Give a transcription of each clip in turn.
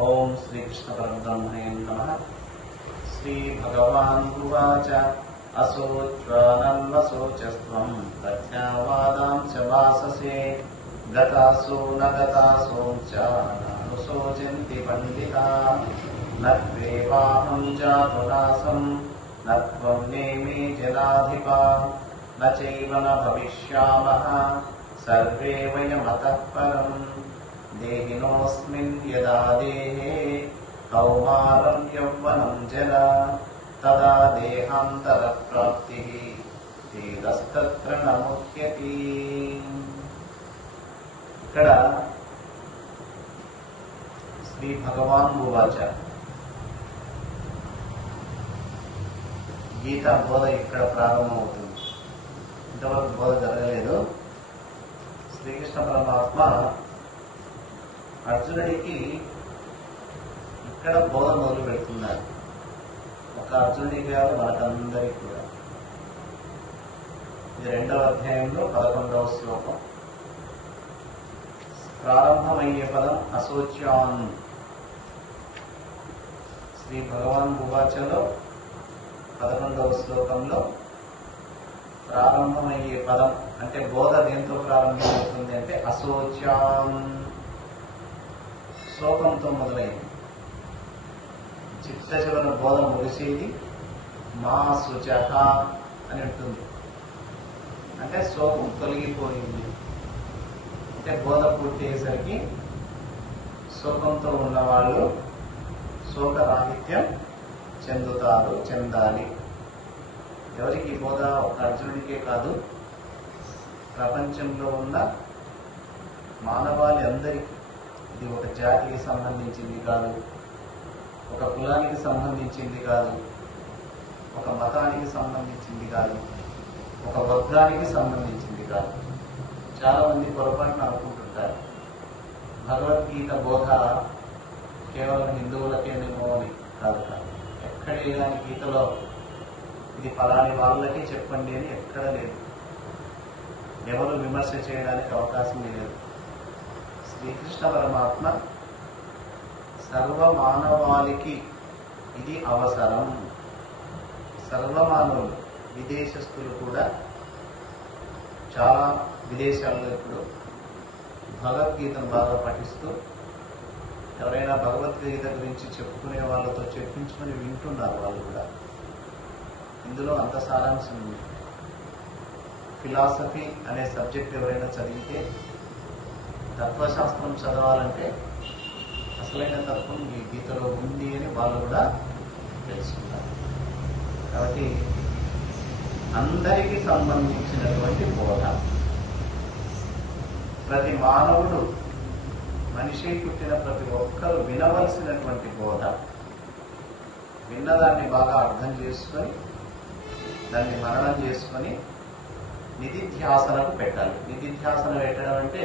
ओम श्री कृष्ण परब्रह्मणे नमः। श्री भगवान् उवाच असोच्वानन्वसोचस्त्वं प्रज्ञावादां च भाससे गतासो न गतासो च नानुशोचन्ति पण्डिताः न त्वेवाहं जातु नासं न त्वं नेमे जनाधिपाः न चैव न भविष्यामः सर्वे वयमतः परम् देहिनोऽस्मिन् यदा देहे कौमारं यौवनं जरा तदा देहान्तरप्राप्तिः धीरस्तत्र न मुह्यति। ఇక్కడ శ్రీ భగవాన్ ఉవాచ గీతా బోధ ఇక్కడ ప్రారంభమవుతుంది. ఇంతవరకు బోధ జరగలేదు. శ్రీకృష్ణ పరమాత్మ అర్జునుడికి ఇక్కడ బోధ మొదలు పెడుతున్నారు. ఒక అర్జునుడికి కాదు, మనకందరికి కూడా. ఇది 2వ అధ్యాయంలో 11వ శ్లోకం. ప్రారంభమయ్యే పదం అశోచ్యాన్. శ్రీ భగవాన్ ఉవాచలో 11వ శ్లోకంలో ప్రారంభమయ్యే పదం అంటే బోధ దేంతో ప్రారంభమవుతుంది అంటే అశోచ్యాన్, శోకంతో మొదలైంది. చిట్ట చివర బోధ ముగిసేది మా శుచః అని ఉంటుంది. అంటే శోకం తొలగిపోయింది. అంటే బోధ పూర్తి అయ్యేసరికి శోకంతో ఉన్నవాళ్ళు శోకరాహిత్యం చెందాలి. ఎవరికి బోధ? ఒక అర్జునుడికే కాదు, ప్రపంచంలో ఉన్న మానవాళి అందరికీ. ఇది ఒక జాతికి సంబంధించింది కాదు, ఒక కులానికి సంబంధించింది కాదు, ఒక మతానికి సంబంధించింది కాదు, ఒక వర్గానికి సంబంధించింది కాదు. చాలా మంది పొరపాటున అనుకుంటుంటారు భగవద్గీత బోధ కేవలం హిందువులకేనేమో అని. కాదు కాదు, ఎక్కడే కానీ గీతలో ఇది ఫలాని వాళ్ళకే చెప్పండి అని ఎక్కడ లేదు. ఎవరు విమర్శ చేయడానికి అవకాశం లేదు. శ్రీకృష్ణ పరమాత్మ సర్వమానవాళికి ఇది అవసరం. సర్వమానవులు, విదేశస్తులు కూడా చాలా విదేశాల్లో ఇప్పుడు భగవద్గీతను బాగా పఠిస్తూ ఎవరైనా భగవద్గీత గురించి చెప్పుకునే వాళ్ళతో చెప్పించుకొని వింటున్నారు వాళ్ళు కూడా. ఇందులో అంత సారాంశం ఉంది. ఫిలాసఫీ అనే సబ్జెక్ట్ ఎవరైనా చదివితే, తత్వశాస్త్రం చదవాలంటే అసలైన తత్వం ఈ గీతలో ఉంది అని వాళ్ళు కూడా తెలుసుకుంటారు. కాబట్టి అందరికీ సంబంధించినటువంటి బోధ, ప్రతి మానవుడు, మనిషి పుట్టిన ప్రతి ఒక్కరూ వినవలసినటువంటి బోధ. విన్నదాన్ని బాగా అర్థం చేసుకొని దాన్ని మననం చేసుకొని నిధిధ్యాసనకు పెట్టాలి. నిధిధ్యాసన పెట్టడం అంటే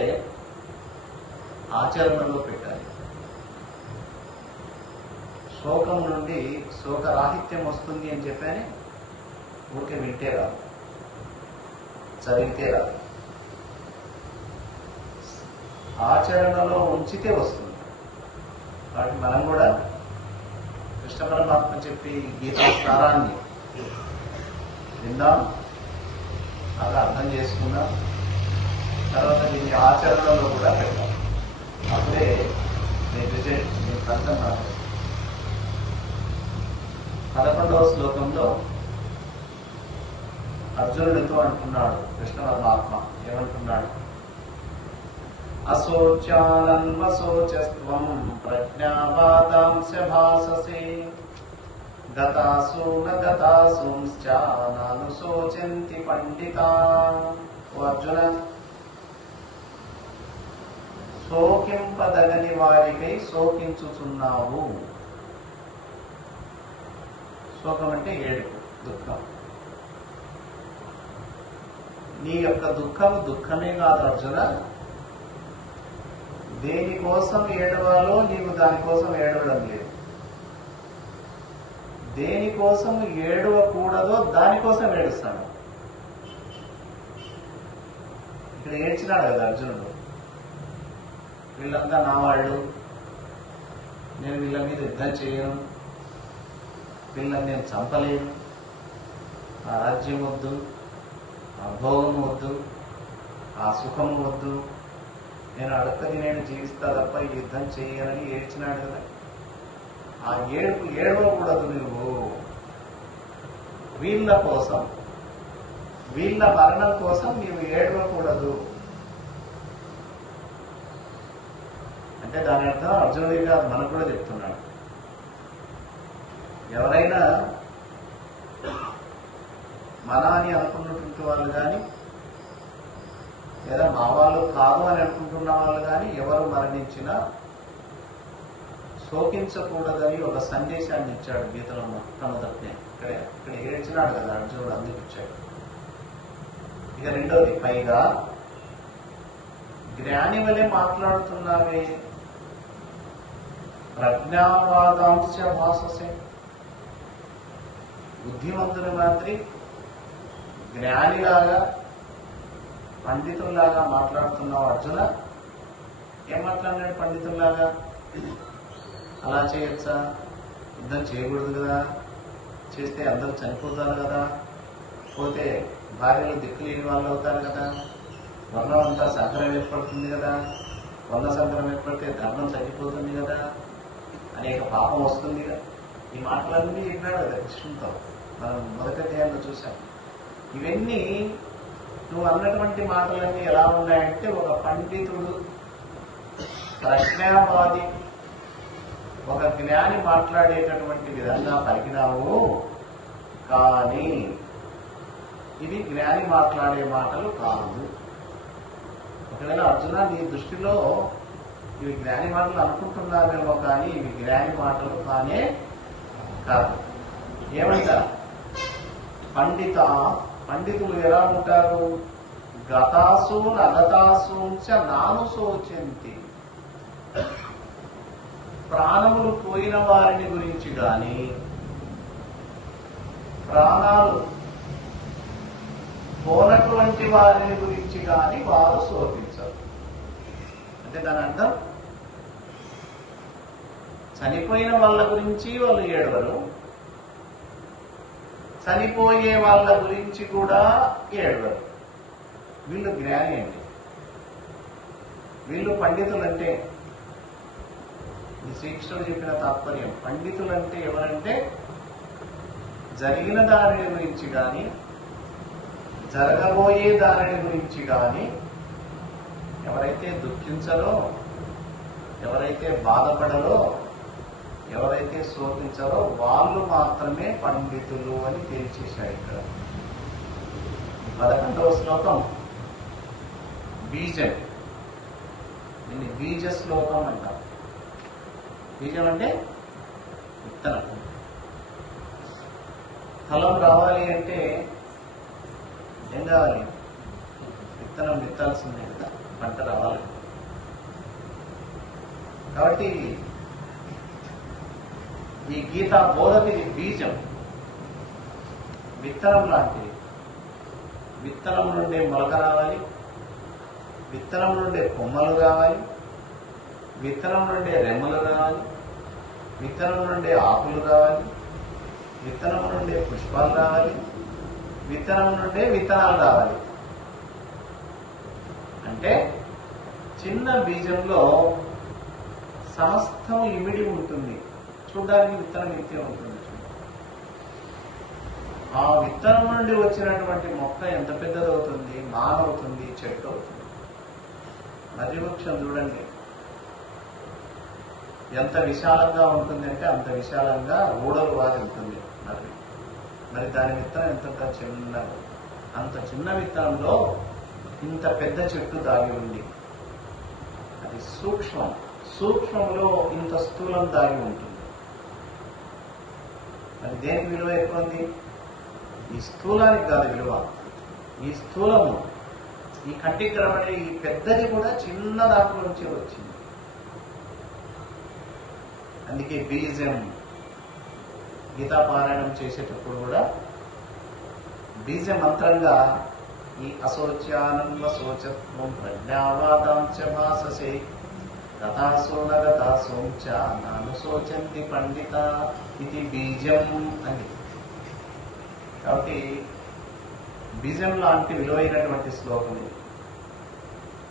ఆచరణలో పెట్టాలి. శోకం నుండి శోకరాహిత్యం వస్తుంది అని చెప్పని ఊరికే వింటే రాదు, చదివితే రాదు, ఆచరణలో ఉంచితే వస్తుంది. కాబట్టి మనం కూడా కృష్ణ పరమాత్మ చెప్పి గీతా సారాన్ని విందాం, అలా అర్థం చేసుకుందాం, తర్వాత దీన్ని ఆచరణలో కూడా పెడతాం. అప్పుడే నేను ఫలితం రాదు. 11వ శ్లోకంలో అర్జునుడితో అంటున్నాడు కృష్ణ పరమాత్మ. ఏమంటున్నాడు? అశోచ్యానన్వశోచస్త్వం ప్రజ్ఞావాదాంశ భాససే గతాసో న గతాసోంశ్చ నానుశోచంతి పండితాః. ఓ అర్జున, శోకింపదగని వారికై శోకించుచున్నావు. శోకం అంటే ఏడుపు, దుఃఖం. నీ యొక్క దుఃఖం దుఃఖమే కాదు అర్జున. దేనికోసం ఏడవాలో నీవు దానికోసం ఏడవడం లేదు. దేనికోసం ఏడవకూడదో దానికోసం ఏడుస్తాడు. ఇక్కడ ఏడ్చినాడు కదా అర్జునుడు. వీళ్ళంతా నా వాళ్ళు, నేను వీళ్ళ మీద యుద్ధం చేయను, వీళ్ళని నేను చంపలేను, ఆ రాజ్యం వద్దు, ఆ భోగం వద్దు, ఆ సుఖం వద్దు, నేను అడక్కది నేను జీవిస్తా తప్ప ఈ యుద్ధం చేయనని ఏడ్చినాడు కదా. ఆ ఏడవకూడదు నువ్వు. వీళ్ళ కోసం, వీళ్ళ మరణం కోసం నీవు ఏడవకూడదు. అంటే దాని అర్థం అర్జునుడి కాదు, మనకు కూడా చెప్తున్నాడు. ఎవరైనా మన అని అనుకున్నటువంటి వాళ్ళు కానీ, లేదా మా వాళ్ళు కాదు అని అనుకుంటున్న వాళ్ళు కానీ ఎవరు మరణించినా శోకించకూడదని ఒక సందేశాన్ని ఇచ్చాడు గీతలో మొట్టమొదటినే. ఇక్కడ ఏడ్చినాడు కదా అర్జునుడు, అందుకు ఇచ్చాడు. ఇక రెండోది, పైగా జ్ఞాని వలె మాట్లాడుతున్నావే, ప్రజ్ఞావాదాంశ భాససే. బుద్ధిమంతుని మాత్రి జ్ఞానిలాగా పండితుల్లాగా మాట్లాడుతున్నావు అర్జున. ఏం మాట్లాడినాడు పండితుల్లాగా? అలా చేయొచ్చా? యుద్ధం చేయకూడదు కదా, చేస్తే అందరూ చనిపోతారు కదా, పోతే భార్యలు దిక్కులేని వాళ్ళు అవుతారు కదా, వర్ణం అంతా సంకరం ఏర్పడుతుంది కదా, వర్ణ సంకరం ఏర్పడితే ధర్మం తగ్గిపోతుంది కదా, అనేక పాపం వస్తుంది కదా. ఈ మాటలన్నీ చెప్పినాడు కదా కృష్ణుతో, మనం మొదటి అధ్యాయంలో చూసాం. ఇవన్నీ నువ్వు అన్నటువంటి మాటలన్నీ ఎలా ఉన్నాయంటే, ఒక పండితుడు, ప్రజ్ఞావాది, ఒక జ్ఞాని మాట్లాడేటటువంటి విధంగా పలికినావు. కానీ ఇవి జ్ఞాని మాట్లాడే మాటలు కాదు. ఒకవేళ అర్జున నీ దృష్టిలో ఇవి జ్ఞాని మాటలు అనుకుంటున్నావేమో, కానీ ఇవి జ్ఞాని మాటలు కానే కాదు. ఏమంటారు? పండితులు ఎలా ఉంటారు? గతాసూన్ అగతాసూంచ నాను శోచంతి. ప్రాణములు పోయిన వారిని గురించి గాని, ప్రాణాలు పోనటువంటి వారిని గురించి గాని వారు శోకించరు. అంటే దాని అర్థం, చనిపోయిన వాళ్ళ గురించి వాళ్ళు ఏడవరు, చనిపోయే వాళ్ళ గురించి కూడా ఏడవరు. వీళ్ళు జ్ఞాని అండి, వీళ్ళు పండితులంటే. శ్రీకృష్ణుడు చెప్పిన తాత్పర్యం, పండితులంటే ఎవరంటే జరిగిన దానిని గురించి కానీ, జరగబోయే దానిని గురించి కానీ ఎవరైతే దుఃఖించరో, ఎవరైతే బాధపడరో, ఎవరైతే శోకించారో వాళ్ళు మాత్రమే పండితులు అని తేల్చేశాడు. ఇక్కడ 11వ శ్లోకం బీజం. దీన్ని బీజ శ్లోకం అంటాం. బీజం అంటే విత్తనం. ఫలం రావాలి అంటే ఏం కావాలి? విత్తనం విత్తాల్సిందే కదా, పంట రావాలి. కాబట్టి ఈ గీతా బోధకి బీజం, విత్తనం లాంటిది. విత్తనం నుండే మొలక రావాలి, విత్తనం నుండే కొమ్మలు రావాలి, విత్తనం నుండే రెమ్మలు రావాలి, విత్తనం నుండే ఆకులు రావాలి, విత్తనం నుండే పుష్పాలు రావాలి, విత్తనం నుండే విత్తనాలు రావాలి. అంటే చిన్న బీజంలో సమస్తం ఇమిడి ఉంటుంది. చూడడానికి విత్తనం ఇంతే ఉంటుంది. ఆ విత్తనం నుండి వచ్చినటువంటి మొక్క ఎంత పెద్దదవుతుంది, మానవుతుంది, చెట్టు అవుతుంది. మర్రి వృక్షం చూడండి ఎంత విశాలంగా ఉంటుంది అంటే అంత విశాలంగా ఊడలు వారి ఉంటుంది మరి దాని విత్తనం ఎంత చిన్నగా, అంత చిన్న విత్తనంలో ఇంత పెద్ద చెట్టు దాగి ఉంది. అది సూక్ష్మంలో ఇంత స్థూలం దాగి ఉంటుంది. అది దేనికి విలువ ఎక్కువ ఉంది? ఈ స్థూలానికి కాదు విలువ. ఈ స్థూలము, ఈ కంటికి కనబడే ఈ పెద్దది కూడా చిన్న దాంట్లో నుంచి వచ్చింది. అందుకే బీజం గీతాపారాయణం చేసేటప్పుడు కూడా బీజ మంత్రంగా ఈ అశోచ్యానం వశోచత్వం ప్రజ్ఞావాదాంశ భాససే గతాసోనగతాసోంచ నాను శోచంతి పండిత ఇది బీజం అని. కాబట్టి బీజం లాంటి విలువైనటువంటి శ్లోకం ఇది.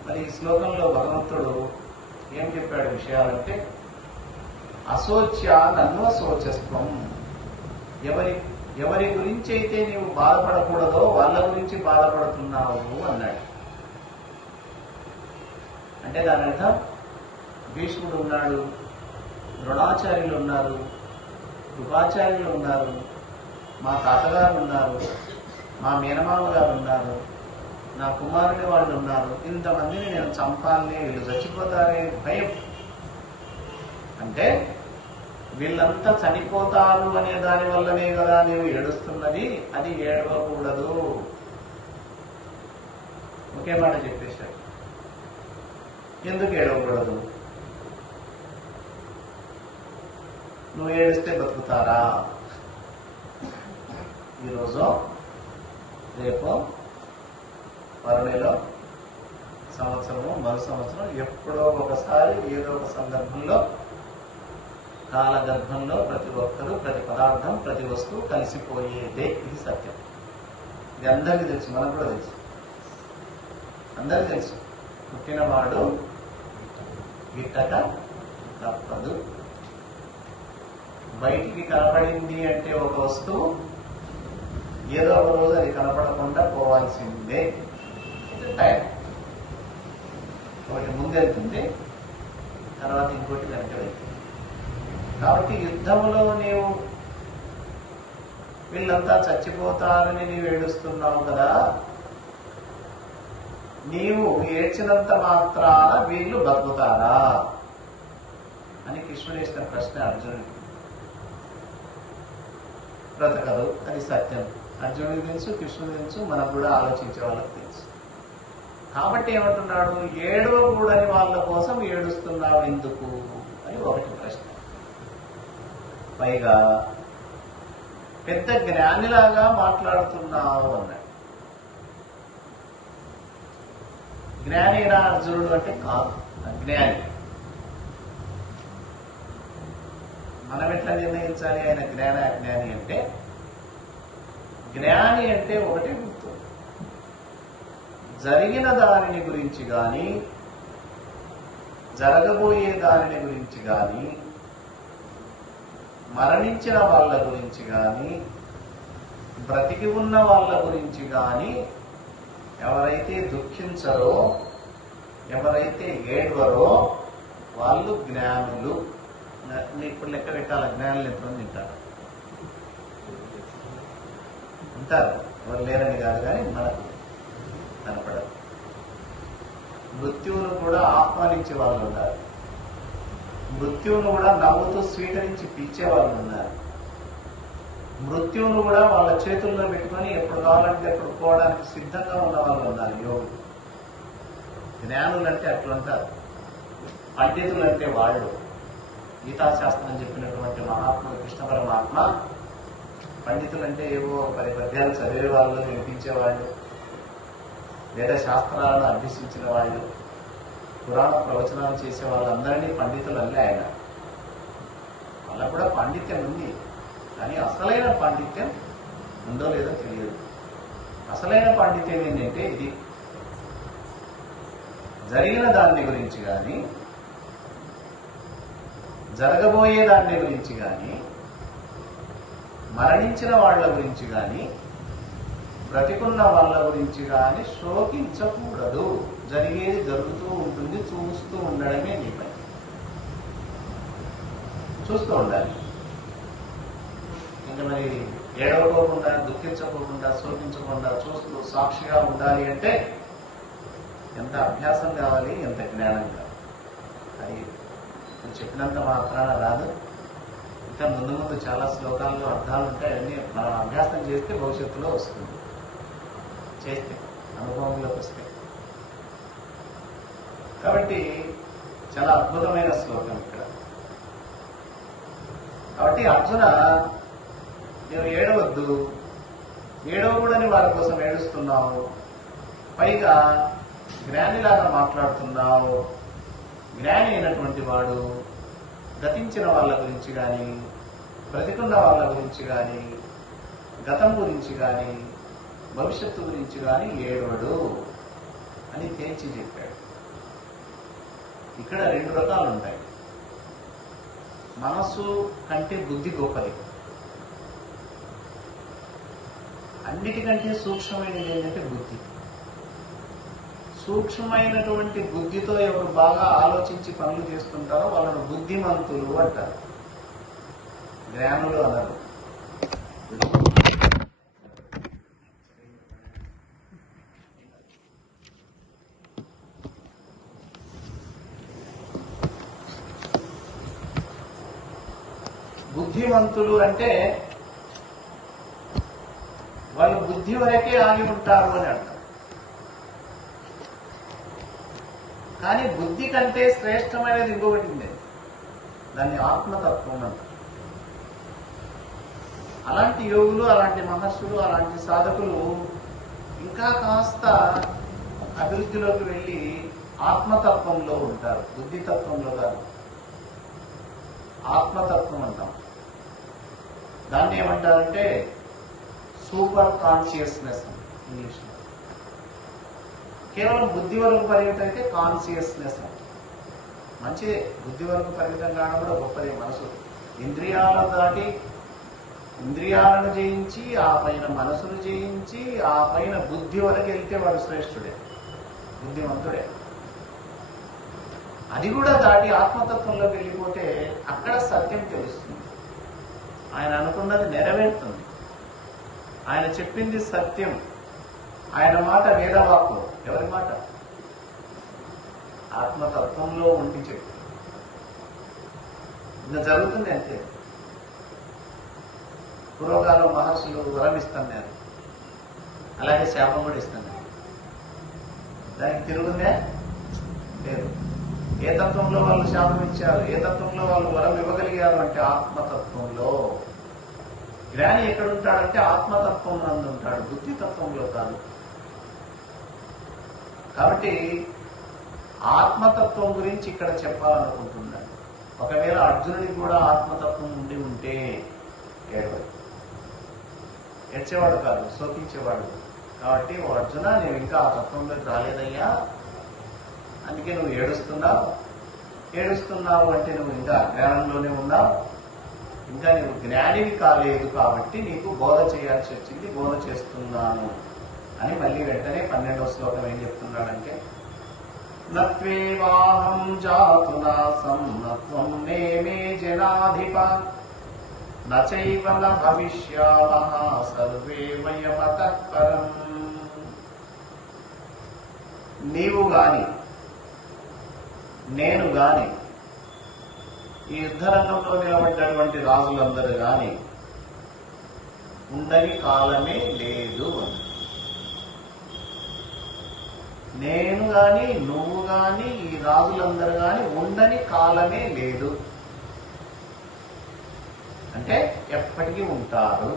మరి ఈ శ్లోకంలో భగవంతుడు ఏం చెప్పాడు విషయాలంటే, అశోచ్య నన్ను అశోచస్వం, ఎవరి గురించి అయితే నీవు బాధపడకూడదో వాళ్ళ గురించి బాధపడుతున్నావు అన్నాడు. అంటే దాని అర్థం భీష్ముడు ఉన్నాడు, ద్రోణాచార్యులు ఉన్నారు, కృపాచార్యులు ఉన్నారు, మా తాతగారు ఉన్నారు, మా మేనమామ గారు ఉన్నారు, నా కుమారుని వాళ్ళు ఉన్నారు, ఇంతమందిని నేను చంపాలని, వీళ్ళు చచ్చిపోతారే భయం. అంటే వీళ్ళంతా చనిపోతారు అనే దాని వల్లనే కదా నీవు ఏడుస్తున్నది, అది ఏడవకూడదు. ఒకే మాట చెప్పేశాడు. ఎందుకు ఏడవకూడదు? నువ్వు ఏడిస్తే బతుకుతారా? ఈరోజు రేపు వరుణిలో సంవత్సరము మరో సంవత్సరం ఎప్పుడో ఒకసారి ఏదో ఒక సందర్భంలో కాలగర్భంలో ప్రతి ఒక్కరూ, ప్రతి పదార్థం, ప్రతి వస్తువు కలిసిపోయేదే. ఇది సత్యం. ఇది అందరికీ తెలుసు, మనకు కూడా తెలుసు, అందరికీ తెలుసు. పుట్టినవాడు గిట్టక తప్పదు. బయటికి కనపడింది అంటే ఒక వస్తువు ఏదో ఒక రోజు అది కనపడకుండా పోవాల్సిందే. టైం ఒకటి ముందెళ్తుంది, తర్వాత ఇంకోటి వెనక వెళ్తుంది. కాబట్టి యుద్ధంలో నీవు వీళ్ళంతా చచ్చిపోతారని నీవు ఏడుస్తున్నావు కదా, నీవు ఏడ్చినంత మాత్రాన వీళ్ళు బతుకుతారా అని కృష్ణుడు వేసిన ప్రశ్న అర్జునుడికి. బ్రతకదు, అది సత్యం. అర్జునుడికి తెలుసు, కృష్ణుడికి తెలుసు, మనకు కూడా ఆలోచించే వాళ్ళకి తెలుసు. కాబట్టి ఏమంటున్నాడు, ఏడవకూడని వాళ్ళ కోసం ఏడుస్తున్నావు ఎందుకు అని ఒకటి ప్రశ్న. పైగా పెద్ద జ్ఞానిలాగా మాట్లాడుతున్నావు అన్నాడు. జ్ఞానినా అర్జునుడు అంటే కాదు, అజ్ఞాని. మనం ఎట్లా నిర్ణయించాలి ఆయన జ్ఞాన అజ్ఞాని అంటే? జ్ఞాని అంటే ఒకటి గుర్తు, జరిగిన దానిని గురించి కానీ జరగబోయే దానిని గురించి కానీ మరణించిన వాళ్ళ గురించి కానీ బ్రతికి ఉన్న వాళ్ళ గురించి కానీ ఎవరైతే దుఃఖించరో, ఎవరైతే ఏడ్వరో వాళ్ళు జ్ఞానులు. ఇప్పుడు లెక్క పెట్టాలి, జ్ఞానులు ఎంతమంది తింటారు? ఉంటారు, ఎవరు లేరని కాదు, కానీ మనకు కనపడదు. మృత్యువును కూడా ఆహ్వానించే వాళ్ళు ఉన్నారు, మృత్యువును కూడా నవ్వుతూ స్వీకరించి పిలిచే వాళ్ళు ఉన్నారు, మృత్యువును కూడా వాళ్ళ చేతుల్లో పెట్టుకొని ఎప్పుడు కావాలంటే ఎప్పుడు పోవడానికి సిద్ధంగా ఉన్న వాళ్ళు ఉన్నారు యోగులు. జ్ఞానులు అంటే అట్లుంటారు. పండితులు అంటే వాళ్ళు. గీతాశాస్త్రం చెప్పినటువంటి మహాత్ముడు కృష్ణ పరమాత్మ పండితులు అంటే ఏవో 10 పద్యాలు చదివే వాళ్ళు, వినిపించేవాళ్ళు, వేద శాస్త్రాలను అభ్యసించిన వాళ్ళు, పురాణ ప్రవచనాలు చేసే వాళ్ళందరినీ పండితులు అల్లే ఆయన. వాళ్ళకు కూడా పాండిత్యం ఉంది, కానీ అసలైన పాండిత్యం ఉందో లేదో తెలియదు. అసలైన పాండిత్యం ఏంటంటే ఇది, జరిగిన దాన్ని గురించి కానీ జరగబోయే దాన్ని గురించి కానీ మరణించిన వాళ్ళ గురించి కానీ బ్రతికున్న వాళ్ళ గురించి కానీ శోకించకూడదు. జరిగేది జరుగుతూ ఉంటుంది, చూస్తూ ఉండడమే నీ పని. చూస్తూ ఉండాలి. ఇంకా మరి ఏడవకోకుండా, దుఃఖించకోకుండా, శోకించకుండా చూస్తూ సాక్షిగా ఉండాలి అంటే ఎంత అభ్యాసం కావాలి, ఎంత జ్ఞానం కావాలి. అది చెప్పినంత మాత్రాన రాదు. ఇంకా ముందు ముందు చాలా శ్లోకాల్లో అర్థాలు ఉంటాయి. అన్నీ మనం అభ్యాసం చేస్తే భవిష్యత్తులో వస్తుంది, చేస్తే అనుభవంలోకి వస్తే. కాబట్టి చాలా అద్భుతమైన శ్లోకం ఇక్కడ. కాబట్టి అర్జున, నువ్వు ఏడవద్దు, ఏడవకూడని వారి కోసం ఏడుస్తున్నావు, పైగా జ్ఞానిలాగా మాట్లాడుతున్నావు, జ్ఞాని అయినటువంటి వాడు గతించిన వాళ్ళ గురించి కానీ, బ్రతికున్న వాళ్ళ గురించి కానీ, గతం గురించి కానీ, భవిష్యత్తు గురించి కానీ ఏడవడు అని తేల్చి చెప్పాడు. ఇక్కడ రెండు రకాలు ఉంటాయి. మనస్సు కంటే బుద్ధి గొప్పది. అన్నిటికంటే సూక్ష్మమైనది ఏంటంటే బుద్ధి. సూక్ష్మమైనటువంటి బుద్ధితో ఎవరు బాగా ఆలోచించి పనులు చేస్తుంటారో వాళ్ళను బుద్ధిమంతులు అంటారు, జ్ఞానులు అనరు. బుద్ధిమంతులు అంటే వాళ్ళు బుద్ధి వరకే ఆగి ఉంటారు అని అర్థం. కానీ బుద్ధి కంటే శ్రేష్టమైనది ఇంకొకటి ఉంది, దాన్ని ఆత్మతత్వం అంటారు. అలాంటి యోగులు, అలాంటి మహర్షులు, అలాంటి సాధకులు ఇంకా కాస్త అభివృద్ధిలోకి వెళ్ళి ఆత్మతత్వంలో ఉంటారు, బుద్ధితత్వంలో కాదు. ఆత్మతత్వం అంటాం. దాన్ని ఏమంటారంటే సూపర్ కాన్షియస్నెస్ ఇంగ్లీష్లో. కేవలం బుద్ధి వరకు పరిమితం అయితే కాన్షియస్నెస్ మంచిదే. బుద్ధి వరకు పరిమితం కావడం కూడా గొప్పదే. మనసు ఇంద్రియాల దాటి, ఇంద్రియాలను జయించి ఆ పైన మనసును జయించి ఆ పైన బుద్ధి వరకు వెళ్తే వాడు శ్రేష్ఠుడే, బుద్ధిమంతుడే. అది కూడా దాటి ఆత్మతత్వంలోకి వెళ్ళిపోతే అక్కడ సత్యం తెలుస్తుంది. ఆయన అనుకున్నది నెరవేరుతుంది. ఆయన చెప్పింది సత్యం. ఆయన మాట వేదవాక్కు. ఎవరి మాట? ఆత్మతత్వంలో ఉండి చెప్పి ఇంకా జరుగుతుంది అంతే. పూర్వకాలం మహర్షులు వరం ఇస్తున్నారు, అలాగే శాపం కూడా ఇస్తున్నారు. దానికి తిరుగుందే లేదు. ఏ తత్వంలో వాళ్ళు శాపం ఇచ్చారు, ఏ తత్వంలో వాళ్ళు వరం ఇవ్వగలిగారు అంటే ఆత్మతత్వంలో. జ్ఞాని ఎక్కడుంటాడంటే ఆత్మతత్వం నందు ఉంటాడు, బుద్ధితత్వంలో కాదు. కాబట్టి ఆత్మతత్వం గురించి ఇక్కడ చెప్పాలనుకుంటున్నాడు. ఒకవేళ అర్జునుడికి కూడా ఆత్మతత్వం ఉండి ఉంటే ఏడ్చేవాడు కాదు, శోకించేవాడు. కాబట్టి ఓ అర్జున, నేను ఇంకా ఆ తత్వంలోకి రాలేదయ్యా, అందుకే నువ్వు ఏడుస్తున్నావు అంటే నువ్వు ఇంకా జ్ఞానంలోనే ఉన్నావు, ఇంకా నువ్వు జ్ఞానివి కాలేదు, కాబట్టి నీకు బోధ చేయాల్సి వచ్చింది, బోధ చేస్తున్నాను అని మళ్ళీ వెంటనే 12వ శ్లోకం ఏం చెప్తున్నాడంటే, నత్వేవాహం జాతునా సన్నత్వం నేమే జనాధిప నచైవ న భవిష్యామః సర్వే వయమతః పరం. నీవు గాని నేను గాని ఈ యుద్ధరంగంలో నిలబడ్డటువంటి రాజులందరూ గాని ఉండని కాలమే లేదు. నేను గాని నువ్వు గాని ఈ రాజులందరూ గాని ఉండని కాలమే లేదు అంటే ఎప్పటికీ ఉంటారు.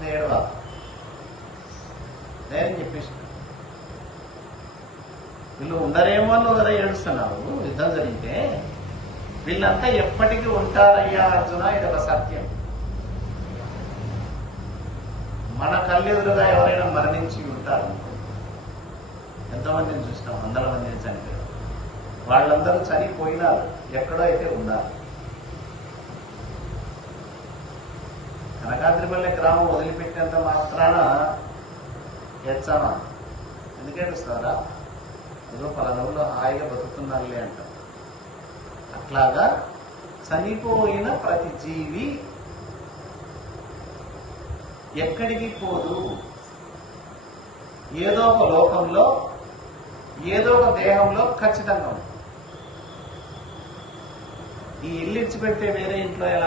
నేడు నేను చెప్పేసి వీళ్ళు ఉండరేమో అని కదా ఏడుస్తున్నావు. యుద్ధం జరిగితే వీళ్ళంతా ఎప్పటికీ ఉంటారయ్యా అర్జున, ఇది ఒక సత్యం. మన కళ్ళెదురుగా ఎవరైనా మరణించి ఉంటారు, ఎంతోమందిని చూసినాం, 100 మందిని చనిపోయారు. వాళ్ళందరూ చనిపోయినారు, ఎక్కడో అయితే ఉన్నారు. కనకాద్రిపల్లె గ్రామం వదిలిపెట్టేంత మాత్రాన ఏడ్చామా? ఎందుకంటే సారా ఏదో పలానూరులో హాయిగా బతుకుతున్నారులే అంటారు. అట్లాగా చనిపోయిన ప్రతి జీవి ఎక్కడికి పోదు, ఏదో ఒక లోకంలో ఏదో ఒక దేహంలో ఖచ్చితంగా ఉంది. ఈ ఇల్లు ఇచ్చిపెడితే వేరే ఇంట్లో ఎలా